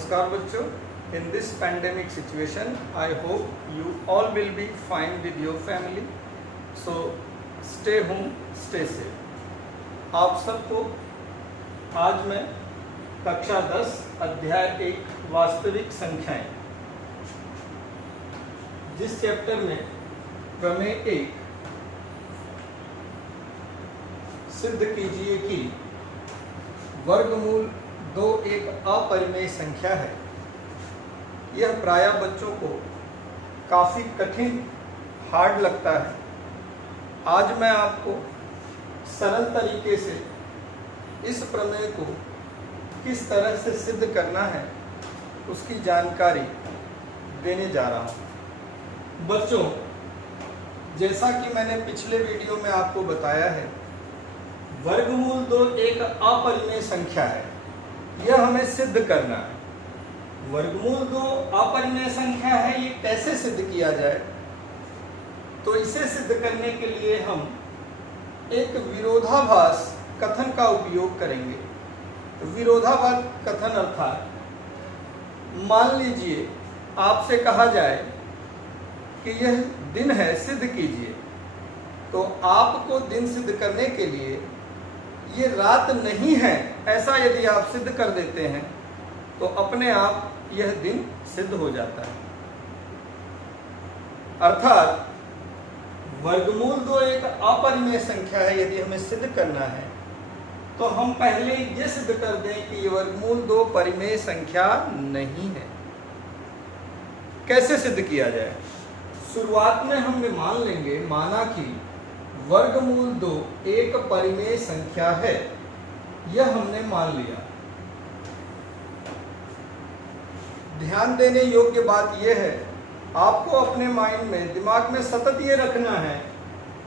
Namaskar bachcho. In this pandemic situation, I hope you all will be fine with your family. So stay home, stay safe. आप सबको आज मैं कक्षा 10 अध्याय 1 वास्तविक संख्याएं जिस चैप्टर में प्रमेय 1 सिद्ध कीजिए कि वर्गमूल 2 एक अपरिमेय संख्या है। यह प्रायः बच्चों को काफ़ी कठिन हार्ड लगता है। आज मैं आपको सरल तरीके से इस प्रमेय को किस तरह से सिद्ध करना है उसकी जानकारी देने जा रहा हूँ। बच्चों, जैसा कि मैंने पिछले वीडियो में आपको बताया है, वर्गमूल 2 एक अपरिमेय संख्या है। यह हमें सिद्ध करना है। वर्गमूल 2 अपरिमेय संख्या है, ये कैसे सिद्ध किया जाए? तो इसे सिद्ध करने के लिए हम एक विरोधाभास कथन का उपयोग करेंगे। विरोधाभास कथन अर्थात मान लीजिए आपसे कहा जाए कि यह दिन है, सिद्ध कीजिए। तो आपको दिन सिद्ध करने के लिए ये रात नहीं है, ऐसा यदि आप सिद्ध कर देते हैं तो अपने आप यह दिन सिद्ध हो जाता है। अर्थात वर्गमूल 2 एक अपरिमेय संख्या है। यदि हमें सिद्ध करना है तो हम पहले ये सिद्ध कर दें कि ये वर्गमूल 2 परिमेय संख्या नहीं है। कैसे सिद्ध किया जाए? शुरुआत में हम ये मान लेंगे, माना कि वर्गमूल 2 एक परिमेय संख्या है। यह हमने मान लिया। ध्यान देने योग्य बात यह है, आपको अपने माइंड में, दिमाग में सतत ये रखना है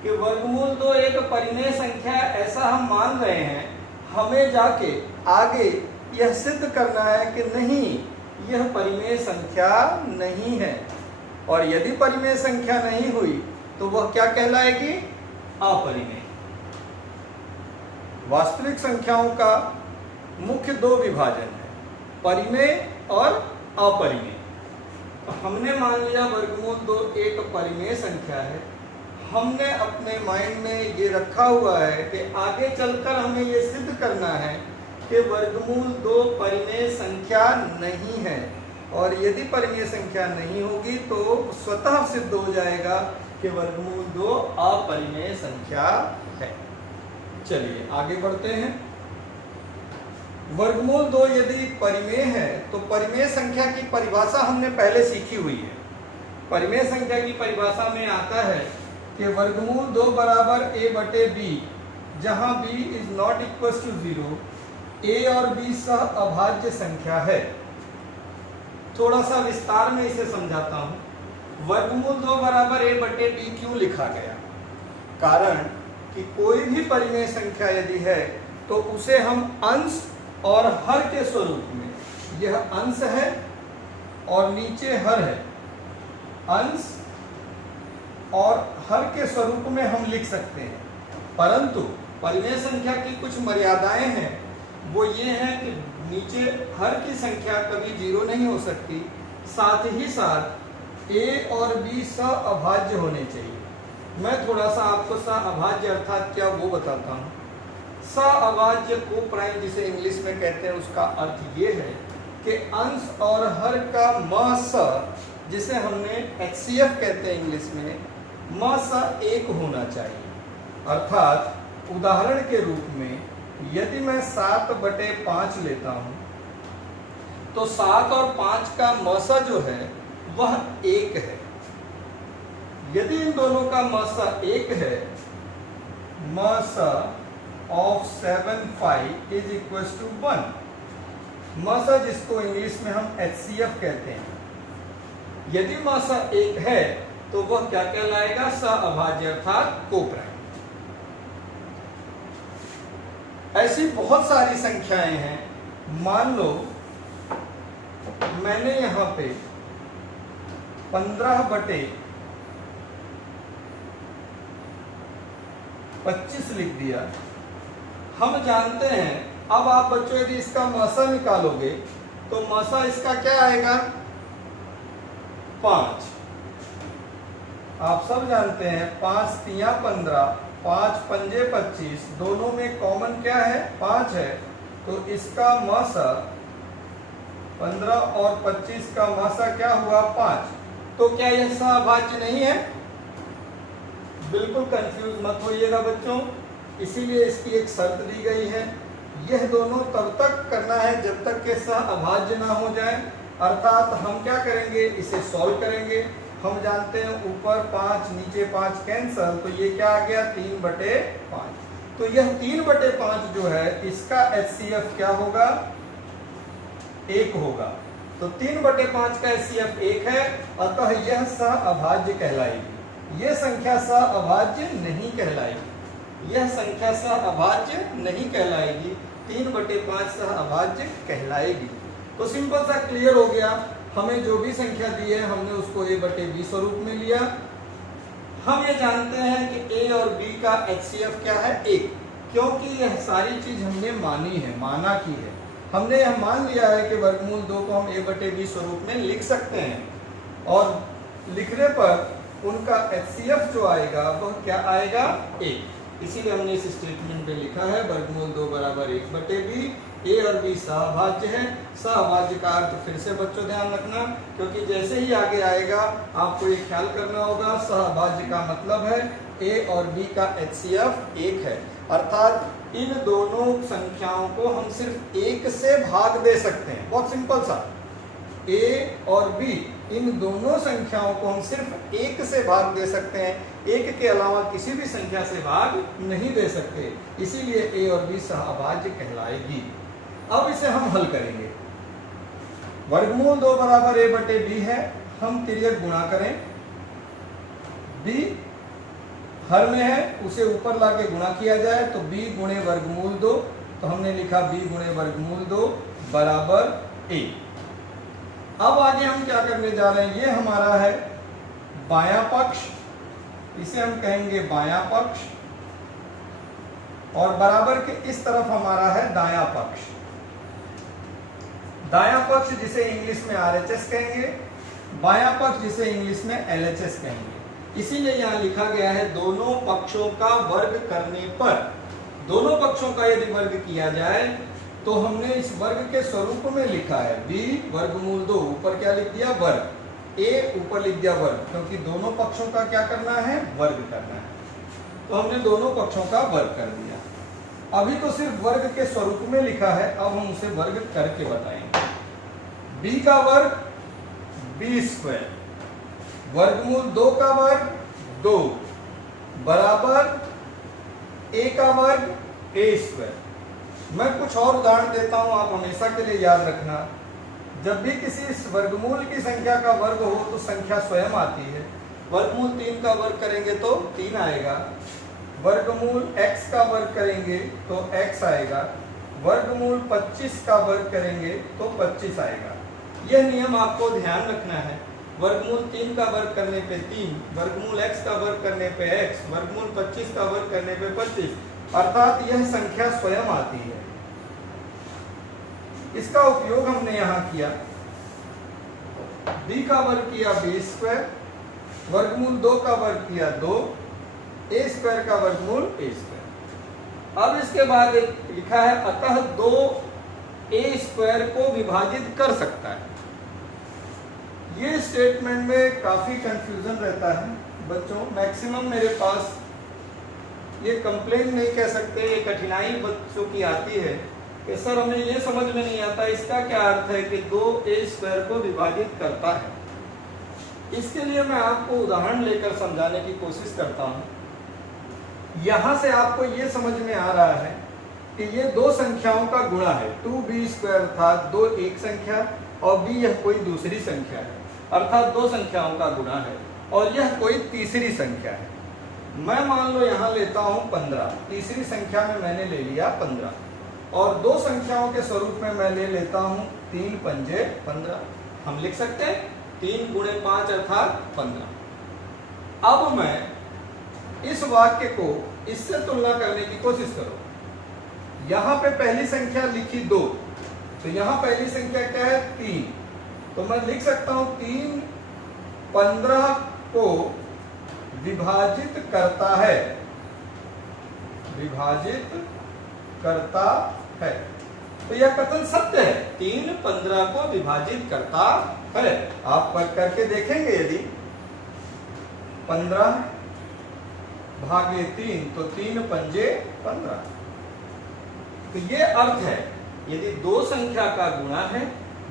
कि वर्गमूल 2 एक परिमेय संख्या ऐसा हम मान रहे हैं। हमें जाके आगे यह सिद्ध करना है कि नहीं, यह परिमेय संख्या नहीं है। और यदि परिमेय संख्या नहीं हुई तो वह क्या कहलाएगी? अपरिमेय। वास्तविक संख्याओं का मुख्य 2 विभाजन है, परिमेय और अपरिमेय। तो हमने मान लिया वर्गमूल 2 एक परिमेय संख्या है। हमने अपने माइंड में ये रखा हुआ है कि आगे चलकर हमें ये सिद्ध करना है कि वर्गमूल 2 परिमेय संख्या नहीं है। और यदि परिमेय संख्या नहीं होगी तो स्वतः सिद्ध हो जाएगा कि वर्गमूल 2 अपरिमेय संख्या है। चलिए आगे बढ़ते हैं। वर्गमूल 2 यदि परिमेय है तो परिमेय संख्या की परिभाषा हमने पहले सीखी हुई है। परिमेय संख्या की परिभाषा में आता है कि वर्गमूल 2 बराबर a/b, जहां b is not equal to 0, a और b सह अभाज्य संख्या है। थोड़ा सा विस्तार में इसे समझाता हूं। वर्गमूल 2 बराबर a/b क्यों लिखा गया? कारण कि कोई भी परिमेय संख्या यदि है तो उसे हम अंश और हर के स्वरूप में, यह अंश है और नीचे हर है, अंश और हर के स्वरूप में हम लिख सकते हैं। परंतु परिमेय संख्या की कुछ मर्यादाएं हैं। वो ये है कि नीचे हर की संख्या कभी 0 नहीं हो सकती, साथ ही साथ a और b सह अभाज्य होने चाहिए। मैं थोड़ा सा आपको सह अभाज्य अर्थात क्या वो बताता हूँ। सह अभाज्य को प्राइम जिसे इंग्लिश में कहते हैं, उसका अर्थ ये है कि अंश और हर का म स, जिसे हमने HCF कहते हैं इंग्लिश में, म स 1 होना चाहिए। अर्थात उदाहरण के रूप में यदि मैं 7/5 लेता हूं तो 7 और 5 का म स जो है वह 1 है। यदि इन दोनों का म स 1 है, म स ऑफ 7 5 इज इक्वल टू 1। म स जिसको इंग्लिश में हम HCF कहते हैं, यदि म स 1 है तो वह क्या कहलाएगा? सह अभाज्य अर्थात कोप्राइम। ऐसी बहुत सारी संख्याएं हैं। मान लो मैंने यहां पे 15/25 लिख दिया। हम जानते हैं, अब आप बच्चों यदि इसका मसा निकालोगे तो मासा इसका क्या आएगा 5। आप सब जानते हैं 5 तिया 15, 5 पंजे 25, दोनों में कॉमन क्या है 5 है, तो इसका मासा 15 और 25 का मासा क्या हुआ 5। तो क्या यह सहअभाज्य नहीं है? बिल्कुल कंफ्यूज मत होइएगा बच्चों, इसीलिए इसकी एक शर्त दी गई है। यह दोनों तब तक करना है जब तक के सहअभाज्य ना हो जाए, अर्थात हम क्या करेंगे, इसे सॉल्व करेंगे। हम जानते हैं ऊपर 5 नीचे 5 कैंसल, तो ये क्या आ गया 3/5। तो यह 3/5 जो है इसका HCF क्या होगा 1 होगा। तो 3/5 का HCF 1 है, अतः यह सहअभाज्य कहलाएगी। यह संख्या सहअभाज्य नहीं कहलाएगी, यह संख्या सहअभाज्य नहीं कहलाएगी, 3/5 सहअभाज्य कहलाएगी। तो सिंपल सा क्लियर हो गया, हमें जो भी संख्या दी है हमने उसको a/b स्वरूप में लिया। हम ये जानते हैं कि a और b का HCF क्या है 1, क्योंकि यह सारी चीज हमने मानी है, माना की है। हमने यह मान लिया है कि वर्गमूल 2 को हम a/b स्वरूप में लिख सकते हैं, और लिखने पर उनका HCF जो आएगा वह क्या आएगा 1। इसीलिए हमने इस स्टेटमेंट में लिखा है वर्गमूल 2 बराबर 1/b। a और b सहअभाज्य है। सहअभाज्य का अर्थ फिर से बच्चों ध्यान रखना, क्योंकि जैसे ही आगे आएगा आपको ये ख्याल करना होगा, सहअभाज्य का मतलब है a और b का HCF 1 है, अर्थात इन दोनों संख्याओं को हम सिर्फ 1 से भाग दे सकते हैं। बहुत सिंपल सा, a और b इन दोनों संख्याओं को हम सिर्फ 1 से भाग दे सकते हैं, 1 के अलावा किसी भी संख्या से भाग नहीं दे सकते, इसीलिए a और b सहअभाज्य कहलाएगी। अब इसे हम हल करेंगे। वर्गमूल 2 बराबर a/b है, हम तिर्यक गुणा करें, b हर में है उसे ऊपर लाके गुणा किया जाए तो b गुणे वर्गमूल 2, तो हमने लिखा b गुणे वर्गमूल 2 बराबर a। अब आगे हम क्या करने जा रहे हैं, ये हमारा है बायां पक्ष, इसे हम कहेंगे बायां पक्ष, और बराबर के इस तरफ हमारा है दायां पक्ष। दायां पक्ष जिसे इंग्लिश में RHS कहेंगे, बायां पक्ष जिसे इंग्लिश में LHS कहेंगे। इसीलिए यहां लिखा गया है दोनों पक्षों का वर्ग करने पर, दोनों पक्षों का यदि वर्ग किया जाए तो हमने इस वर्ग के स्वरूप में लिखा है b वर्गमूल 2, ऊपर क्या लिख दिया वर्ग, a ऊपर लिख दिया वर्ग, क्योंकि दोनों पक्षों का क्या करना है वर्ग करना है, तो हमने दोनों पक्षों का वर्ग कर दिया। अभी तो सिर्फ वर्ग के स्वरूप में लिखा है, अब हम उसे वर्ग करके बताएंगे। b का वर्ग b², वर्गमूल 2 का वर्ग 2 बराबर a का वर्ग a²। मैं कुछ और उदाहरण देता हूं, आप हमेशा के लिए याद रखना, जब भी किसी वर्गमूल की संख्या का वर्ग हो तो संख्या स्वयं आती है। वर्गमूल 3 का वर्ग करेंगे तो 3 आएगा, वर्गमूल x का वर्ग करेंगे तो x आएगा, वर्गमूल 25 का वर्ग करेंगे तो 25 आएगा। यह नियम आपको ध्यान रखना है। वर्गमूल 3 का वर्ग करने पे 3, वर्गमूल x का वर्ग करने पे x, वर्गमूल 25 का वर्ग करने पे 25, अर्थात यह संख्या स्वयं आती है। इसका उपयोग हमने यहां किया, b का वर्ग किया b², वर्गमूल 2 का वर्ग किया 2, a² का वर्गमूल a²। अब इसके बाद लिखा है अतः 2 a² को विभाजित कर सकता है। ये स्टेटमेंट में काफी कंफ्यूजन रहता है बच्चों, मैक्सिमम मेरे पास ये कंप्लेन नहीं कह सकते, ये कठिनाई बच्चों की आती है कि सर हमें ये समझ में नहीं आता इसका क्या अर्थ है कि 2a² को विभाजित करता है। इसके लिए मैं आपको उदाहरण लेकर समझाने की कोशिश करता हूं। यहां से आपको ये समझ में आ रहा है कि ये दो संख्याओं का गुणा है, 2b² अर्थात 2 एक संख्या और b यह कोई दूसरी संख्या है, अर्थात दो संख्याओं का गुणा है, और यह कोई तीसरी संख्या है। मैं मान लो यहाँ लेता हूँ 15, तीसरी संख्या में मैंने ले लिया 15, और दो संख्याओं के स्वरूप में मैं ले लेता हूँ 3 पंजे 15। हम लिख सकते हैं 3 गुणे 5 अर्थात 15। अब मैं इस वाक्य को इससे तुलना करने की कोशिश करो। यहाँ पे पहली संख्या लिखी 2, तो यहां पहली संख्या क्या है 3, तो मैं लिख सकता हूं 3 15 को विभाजित करता है, विभाजित करता है। तो यह कथन सत्य है, 3 15 को विभाजित करता है। आप करके देखेंगे, यदि 15 भागे 3 तो 3 पंजे 15। तो ये अर्थ है, यदि दो संख्या का गुणा है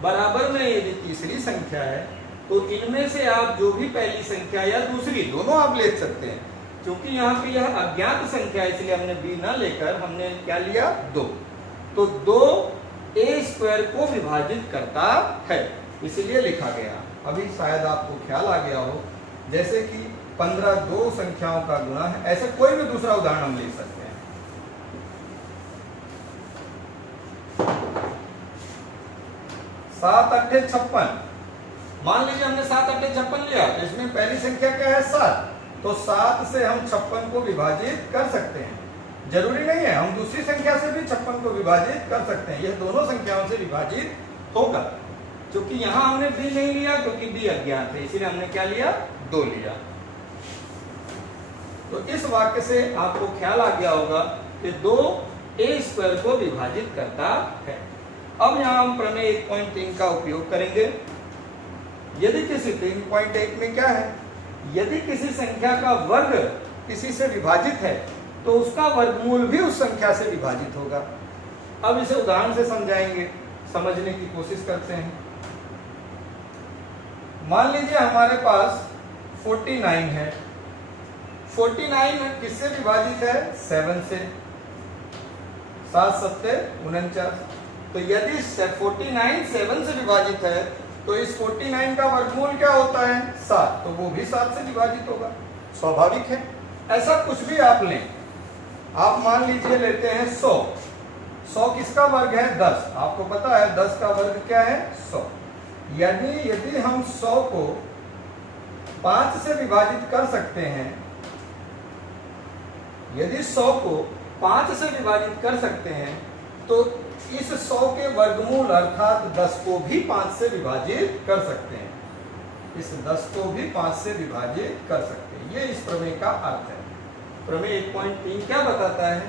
बराबर में यदि तीसरी संख्या है, तो इनमें से आप जो भी पहली संख्या या दूसरी दोनों आप ले सकते हैं। क्योंकि यहाँ पे यह अज्ञात संख्या है, इसलिए हमने b ना लेकर हमने क्या लिया 2। तो 2a² को विभाजित करता है, इसलिए लिखा गया। अभी शायद आपको ख्याल आ गया हो, जैसे कि 15 दो संख्याओं का गुणा है, ऐसे कोई भी दूसरा उदाहरण हम ले सकते हैं। 7 8 56, मान लीजिए हमने 7 8 56 लिया, तो इसमें पहली संख्या क्या है 7, तो 7 से हम 56 को विभाजित कर सकते हैं। जरूरी नहीं है, हम दूसरी संख्या से भी 56 को विभाजित कर सकते हैं, यह दोनों संख्याओं से विभाजित होगा। क्योंकि यहां हमने b नहीं लिया, क्योंकि b अज्ञात है, इसीलिए हमने क्या लिया 2 लिया। तो इस वाक्य से आपको ख्याल आ गया होगा कि 2a² को विभाजित करता है। अब यहां हम प्रमेय 1.3 का उपयोग करेंगे। यदि किसी 3.1 में क्या है, यदि किसी संख्या का वर्ग किसी से विभाजित है तो उसका वर्गमूल भी उस संख्या से विभाजित होगा। अब इसे उदाहरण से समझाएंगे, समझने की कोशिश करते हैं। मान लीजिए हमारे पास 49 है, 49 किससे विभाजित है 7 से, 7 7 49। तो यदि 49 7 से विभाजित है तो इस 49 का वर्गमूल क्या होता है 7, तो वो भी 7 से विभाजित होगा, स्वाभाविक है। ऐसा कुछ भी आप लें, आप मान लीजिए लेते हैं 100, 100 किसका वर्ग है 10, आपको पता है 10 का वर्ग क्या है 100। यदि हम 100 को 5 से विभाजित कर सकते हैं, यदि 100 को 5 से विभाजित कर सकते हैं, तो इस 100 के वर्गमूल अर्थात 10 को भी 5 से विभाजित कर सकते हैं, इस 10 को भी 5 से विभाजित कर सकते हैं। ये इस प्रमेय का अर्थ है। प्रमेय 1.3 क्या बताता है,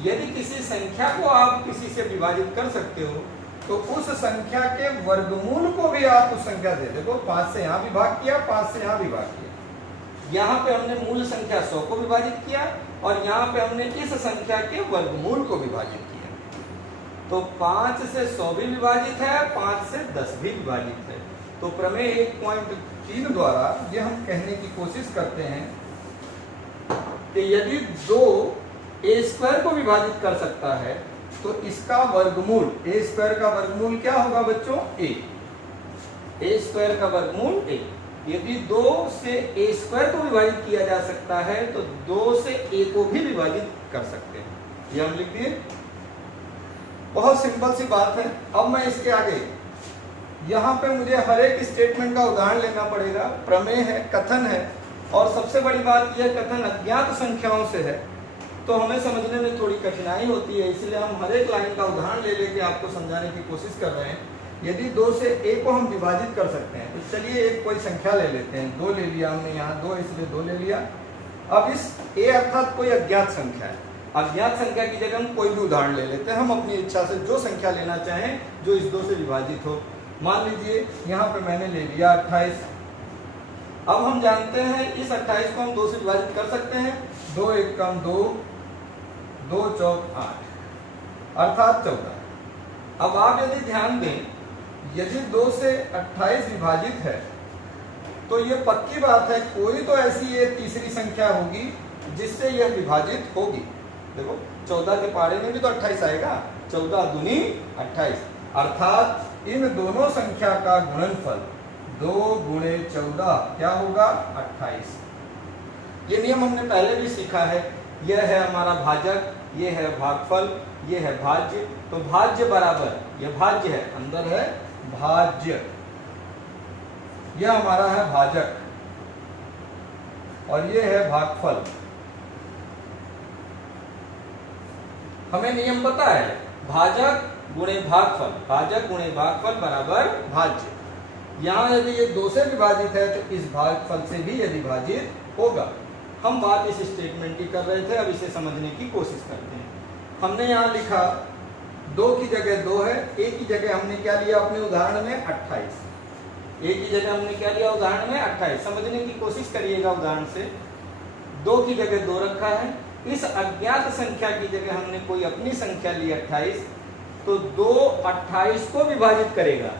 यदि किसी संख्या को आप किसी से विभाजित कर सकते हो तो उस संख्या के वर्गमूल को भी आप उस संख्या से, देखो 5 से यहां विभाग किया, 5 से यहां विभाग किया, यहां पे हमने मूल संख्या 100 को विभाजित किया और यहां पे हमने इस संख्या के वर्गमूल को विभाजित किया। तो 5 से 100 भी विभाजित है, 5 से 10 भी विभाजित है। तो प्रमेय 1.3 द्वारा ये हम कहने की कोशिश करते हैं कि यदि 2a² को विभाजित कर सकता है तो इसका वर्गमूल, a² का वर्गमूल क्या होगा बच्चों a² का वर्गमूल a। यदि 2 से a² को विभाजित किया जा सकता है तो 2 से a को भी विभाजित कर सकते हैं। ये हम लिख दिए, बहुत सिंपल सी बात है। अब मैं इसके आगे यहाँ पे मुझे हर एक स्टेटमेंट का उदाहरण लेना पड़ेगा। प्रमेय है, कथन है, और सबसे बड़ी बात यह कथन अज्ञात संख्याओं से है, तो हमें समझने में थोड़ी कठिनाई होती है, इसलिए हम हर एक लाइन का उदाहरण ले लेके आपको समझाने की कोशिश कर रहे हैं। यदि 2 से a को हम विभाजित कर सकते हैं, तो चलिए एक कोई संख्या ले लेते हैं। 2 ले लिया हमने, यहाँ 2 इसलिए 2 ले लिया। अब इस a अर्थात कोई अज्ञात संख्या है, अज्ञात संख्या की जगह हम कोई भी उदाहरण ले लेते हैं। हम अपनी इच्छा से जो संख्या लेना चाहें जो इस 2 से विभाजित हो। मान लीजिए यहाँ पे मैंने ले लिया 28। अब हम जानते हैं इस 28 को हम 2 से विभाजित कर सकते हैं। 2 1 कम 2, 2 चौक 8 अर्थात 14। अब आप यदि ध्यान दें, यदि 2 से 28 विभाजित है तो ये पक्की बात है कोई तो ऐसी ये तीसरी संख्या होगी जिससे यह विभाजित होगी। देखो 14 के पारे में भी तो 28 आएगा, 14 दूनी 28, अर्थात इन दोनों संख्या का गुणनफल 2 गुणे 14 क्या होगा 28। ये नियम हमने पहले भी सीखा है। यह है हमारा भाजक, ये है भागफल, ये है भाज्य। तो भाज्य बराबर, यह भाज्य है, अंदर है भाज्य, यह हमारा है भाजक और ये है भागफल। हमें नियम पता है, भाजक गुणे भागफल, भाजक गुणे भागफल बराबर भाज्य। यहाँ यदि ये 2 से विभाजित है तो इस भागफल से भी यदि भाजित होगा। हम बात इस स्टेटमेंट की कर रहे थे, अब इसे समझने की कोशिश करते हैं। हमने यहाँ लिखा 2 की जगह 2 है, a की जगह हमने क्या लिया अपने उदाहरण में 28, a की जगह हमने क्या लिया उदाहरण में 28। समझने की कोशिश करिएगा उदाहरण से। 2 की जगह 2 रखा है, इस अज्ञात संख्या की जगह हमने कोई अपनी संख्या ली 28, तो 2 28 को विभाजित करेगा,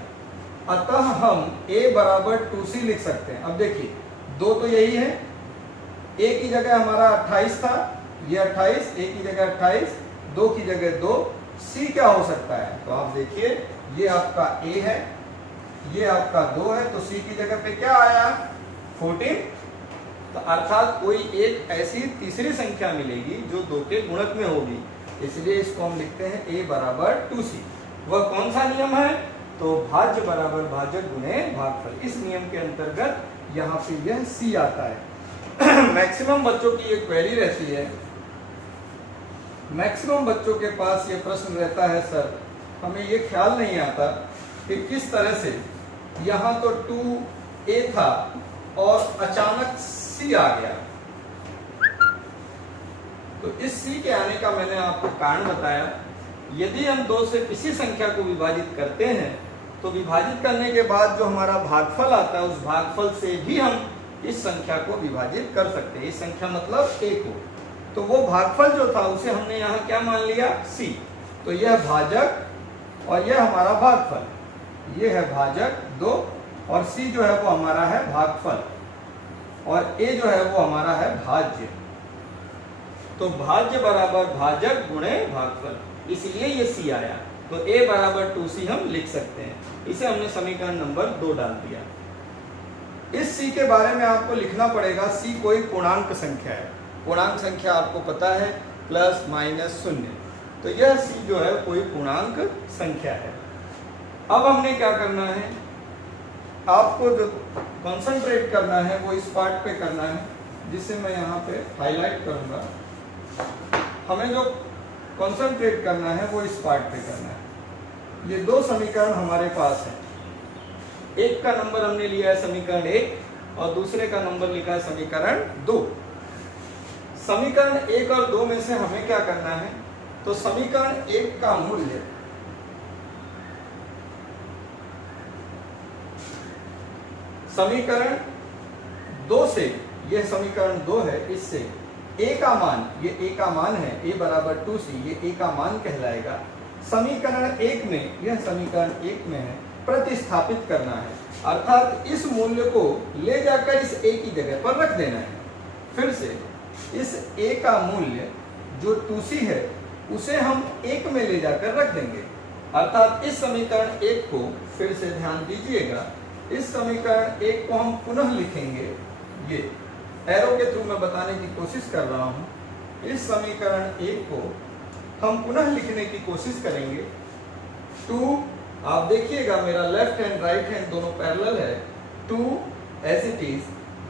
अतः हम a बराबर 2c लिख सकते हैं। अब देखिए 2 तो यही है, a की जगह हमारा 28 था, ये 28, a की जगह 28, 2 की जगह 2, c क्या हो सकता है? तो आप देखिए ये आपका a है, ये आपका 2 है, तो c की जगह पे क्या आया 14। तो अर्थात कोई एक ऐसी तीसरी संख्या मिलेगी जो 2 के गुणक में होगी, इसलिए इसको हम लिखते हैं a बराबर 2c। वह कौन सा नियम है? तो भाज्य बराबर भाजक गुणे भागफल। इस नियम के अंतर्गत यहाँ पे यह c आता है। मैक्सिमम बच्चों की एक क्वेरी रहती है, मैक्सिमम बच्चों के पास ये प्रश्न रहता है, सर हमें ये ख्याल नहीं आता कि किस तरह से यहाँ तो 2a था और अचानक c आ गया। तो इस c के आने का मैंने आपको कारण बताया। यदि हम 2 से किसी संख्या को विभाजित करते हैं तो विभाजित करने के बाद जो हमारा भागफल आता है उस भागफल से भी हम इस संख्या को विभाजित कर सकते हैं। इस संख्या मतलब a को, तो वो भागफल जो था उसे हमने यहाँ क्या मान लिया c। तो यह भाजक और यह हमारा भागफल, ये है भाजक 2 और c जो है वो हमारा है भागफल और a जो है वो हमारा है भाज्य। तो भाज्य बराबर भाजक गुणे भागफल, इसलिए ये c आया। तो a बराबर 2c हम लिख सकते हैं। इसे हमने समीकरण नंबर 2 डाल दिया। इस c के बारे में आपको लिखना पड़ेगा, c कोई पूर्णांक संख्या है। पूर्णांक संख्या आपको पता है प्लस माइनस शून्य, तो यह c जो है कोई पूर्णांक संख्या है। अब हमने क्या करना है, आपको जो कंसंट्रेट करना है वो इस पार्ट पे करना है, जिसे मैं यहाँ पे हाईलाइट करूंगा। हमें जो कंसंट्रेट करना है वो इस पार्ट पे करना है। ये 2 समीकरण हमारे पास है, एक का नंबर हमने लिया है समीकरण 1 और दूसरे का नंबर लिखा है समीकरण 2। समीकरण 1 और 2 में से हमें क्या करना है, तो समीकरण 1 का मूल्य समीकरण 2 से, यह समीकरण 2 है, इससे a का मान, ये a का मान है, a बराबर 2c, ये a का मान कहलाएगा। समीकरण 1 में, यह समीकरण 1 में है, प्रतिस्थापित करना है, अर्थात इस मूल्य को ले जाकर इस a की जगह पर रख देना है। फिर से इस a का मूल्य जो 2c है उसे हम 1 में ले जाकर रख देंगे, अर्थात इस समीकरण 1 को, फिर से ध्यान दीजिएगा, इस समीकरण 1 को हम पुनः लिखेंगे। ये एरो के थ्रू मैं बताने की कोशिश कर रहा हूं। इस समीकरण 1 को हम पुनः लिखने की कोशिश करेंगे। 2, आप देखिएगा मेरा लेफ्ट हैंड राइट हैंड दोनों पैरेलल है। 2 as it is,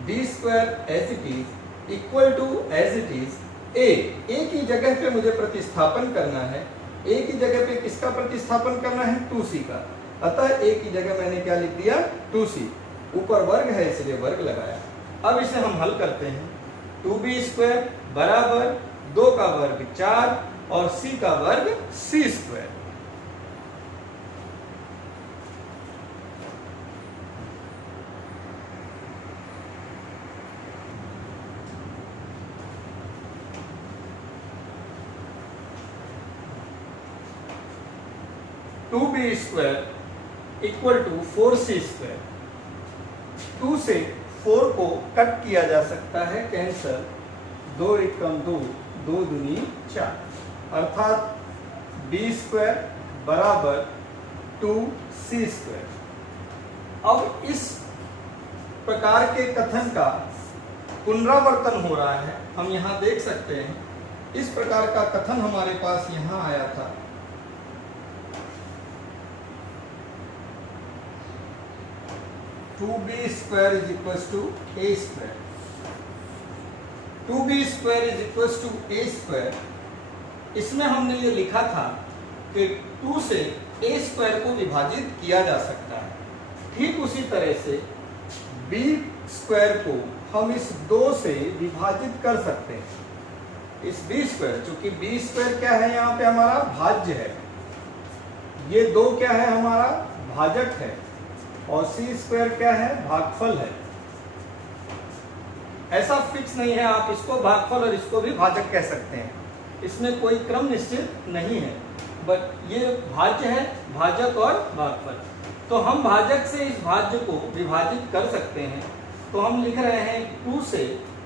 d square as it is, equal to as it is a की जगह पे मुझे प्रतिस्थापन करना है। a की जगह पे किसका प्रतिस्थापन करना है? 2c का। अतः a की जगह मैंने क्या लिख दिया? 2c। ऊपर वर्ग है इसलिए वर्ग लगाया। अब इसे हम हल करते हैं। 2b स्क्वायर बराबर 2 का वर्ग 4 और c का वर्ग c square. Two b square equal to 4c square. 2 से 4 को कट किया जा सकता है, कैंसल, 2 एकम 2, 2 दूनी 4, अर्थात b स्क्वायर बराबर 2c स्क्वायर। अब इस प्रकार के कथन का पुनरावर्तन हो रहा है, हम यहाँ देख सकते हैं। इस प्रकार का कथन हमारे पास यहाँ आया था। Two b square is equal to a square. 2b square is equal to a square. इसमें हमने ये लिखा था कि 2 से a स्क्वायर को विभाजित किया जा सकता है। ठीक उसी तरह से b स्क्वायर को हम इस 2 से विभाजित कर सकते हैं। इस b स्क्वायर, चूंकि b स्क्वायर क्या है, यहाँ पे हमारा भाज्य है, ये 2 क्या है, हमारा भाजक है, और c स्क्वायर क्या है, भागफल है। ऐसा फिक्स नहीं है, आप इसको भागफल और इसको भी भाजक कह सकते हैं, इसमें कोई क्रम निश्चित नहीं है, बट ये भाज्य है, भाजक और भागफल। तो हम भाजक से इस भाज्य को विभाजित कर सकते हैं, तो हम लिख रहे हैं 2 से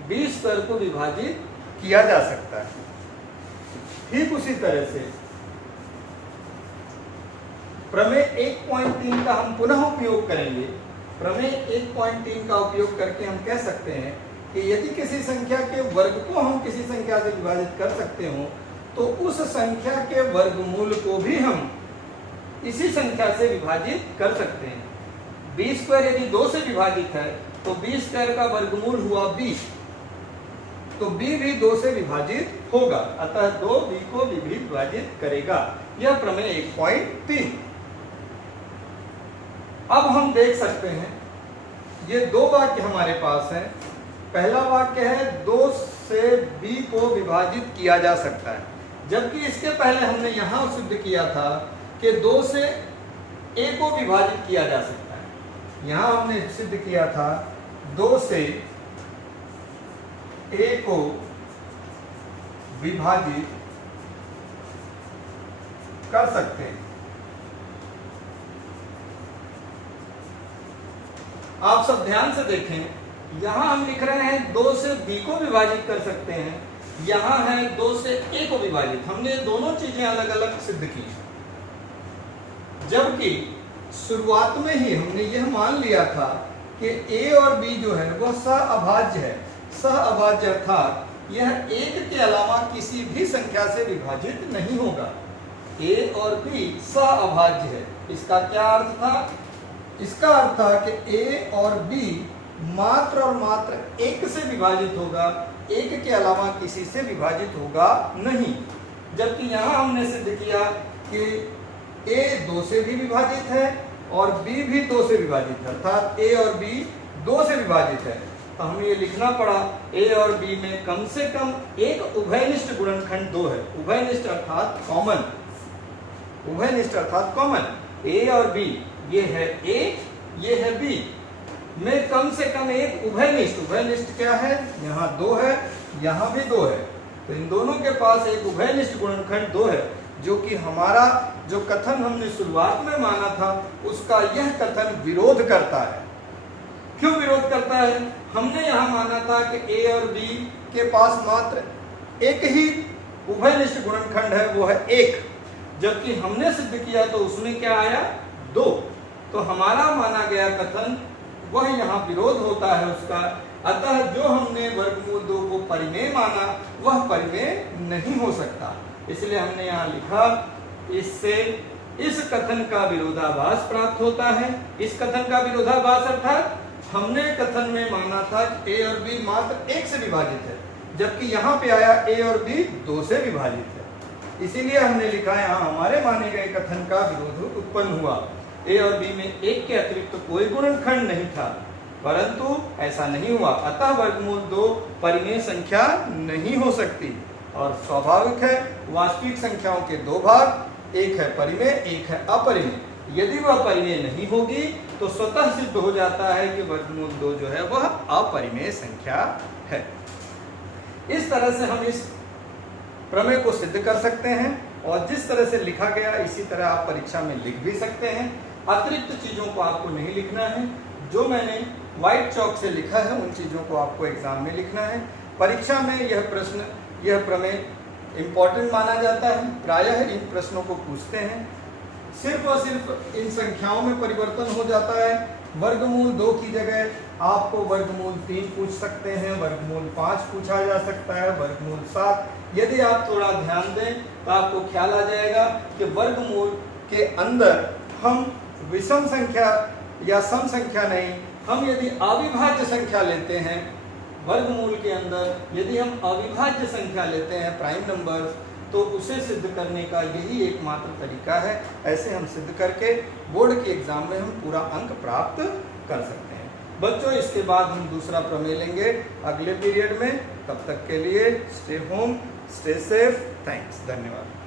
b स्क्वायर को विभाजित किया जा सकता है। ठीक उसी तरह से प्रमेय 1.3 का हम पुनः उपयोग करेंगे। प्रमेय 1.3 का उपयोग करके हम कह सकते हैं कि यदि किसी संख्या के वर्ग को हम किसी संख्या से विभाजित कर सकते हो, तो उस संख्या के वर्गमूल को भी हम इसी संख्या से विभाजित कर सकते हैं। b स्क्वायर यदि 2 से विभाजित है तो b स्क्वायर का वर्गमूल हुआ b, तो b भी 2 से विभाजित होगा, अतः 2 b को भी विभाजित करेगा। यह प्रमेय 1.3। अब हम देख सकते हैं ये 2 वाक्य हमारे पास हैं। पहला वाक्य है 2 से b को विभाजित किया जा सकता है, जबकि इसके पहले हमने यहां सिद्ध किया था कि 2 से a को विभाजित किया जा सकता है। यहां हमने सिद्ध किया था 2 से a को विभाजित कर सकते हैं। आप सब ध्यान से देखें, यहां हम लिख रहे हैं 2 से b को विभाजित कर सकते हैं, यहां है 2 से a को विभाजित। हमने दोनों चीजें अलग अलग सिद्ध की, जबकि शुरुआत में ही हमने यह मान लिया था कि a और b जो है वह सहअभाज्य है। सहअभाज्य अर्थात यह 1 के अलावा किसी भी संख्या से विभाजित नहीं होगा। a और b सहअभाज्य है। इसका क्या अर्थ था? इसका अर्थ था कि a और b मात्र और मात्र 1 से विभाजित होगा, 1 के अलावा किसी से विभाजित होगा नहीं। जबकि यहां हमने सिद्ध किया कि a 2 से भी विभाजित है और b भी 2 से विभाजित है, अर्थात a और b 2 से विभाजित है। तो हमें ये लिखना पड़ा a और b में कम से कम एक उभयनिष्ठ गुणनखंड 2 है। उभयनिष्ठ अर्थात कॉमन, उभयनिष्ठ अर्थात कॉमन। a और b, ये है a, ये है b, में कम से कम एक उभयनिष्ठ। उभयनिष्ठ क्या है? यहाँ 2 है, यहाँ भी 2 है, तो इन दोनों के पास एक उभयनिष्ठ गुणनखंड 2 है, जो कि हमारा जो कथन हमने शुरुआत में माना था उसका यह कथन विरोध करता है। क्यों विरोध करता है? हमने यहाँ माना था कि a और b के पास मात्र एक ही उभयनिष्ठ गुणनखंड है, वो है 1, जबकि हमने सिद्ध किया तो उसमें क्या आया? 2। तो हमारा माना गया कथन वह यहाँ विरोध होता है उसका। अतः जो हमने वर्गमूल 2 को परिमेय माना वह परिमेय नहीं हो सकता। इसलिए हमने यहाँ लिखा, इससे इस कथन का विरोधाभास प्राप्त होता है। इस कथन का विरोधाभास अर्थात हमने कथन में माना था a और b मात्र 1 से विभाजित है, जबकि यहाँ पे आया a और b 2 से विभाजित है। इसीलिए हमने लिखा यहाँ हमारे माने गए कथन का विरोध उत्पन्न हुआ। a और b में 1 के अतिरिक्त कोई गुणनखंड नहीं था, परंतु ऐसा नहीं हुआ, अतः वर्गमूल 2 परिमेय संख्या नहीं हो सकती। और स्वाभाविक है, वास्तविक संख्याओं के 2 भाग, एक है परिमेय, एक है अपरिमेय। यदि वह परिमेय नहीं होगी तो स्वतः सिद्ध हो जाता है कि वर्गमूल 2 जो है वह अपरिमेय संख्या है। इस तरह से हम इस प्रमेय को सिद्ध कर सकते हैं, और जिस तरह से लिखा गया इसी तरह आप परीक्षा में लिख भी सकते हैं। अतिरिक्त चीजों को आपको नहीं लिखना है, जो मैंने व्हाइट चौक से लिखा है उन चीजों को आपको एग्जाम में लिखना है। परीक्षा में यह प्रमेय इंपॉर्टेंट माना जाता है, प्रायः इन प्रश्नों को पूछते हैं। सिर्फ और सिर्फ इन संख्याओं में परिवर्तन हो जाता है। वर्गमूल 2 की जगह आपको वर्गमूल 3 पूछ सकते हैं, वर्गमूल 5 पूछा जा सकता है, वर्गमूल 7। यदि आप थोड़ा ध्यान दें तो आपको ख्याल आ जाएगा कि वर्गमूल के अंदर हम विषम संख्या या सम संख्या नहीं, हम यदि अविभाज्य संख्या लेते हैं, वर्गमूल के अंदर यदि हम अविभाज्य संख्या लेते हैं, प्राइम नंबर, तो उसे सिद्ध करने का यही एकमात्र तरीका है। ऐसे हम सिद्ध करके बोर्ड के एग्जाम में हम पूरा अंक प्राप्त कर सकते हैं। बच्चों, इसके बाद हम दूसरा प्रमेय लेंगे अगले पीरियड में। तब तक के लिए stay home, stay safe. Thanks, धन्यवाद।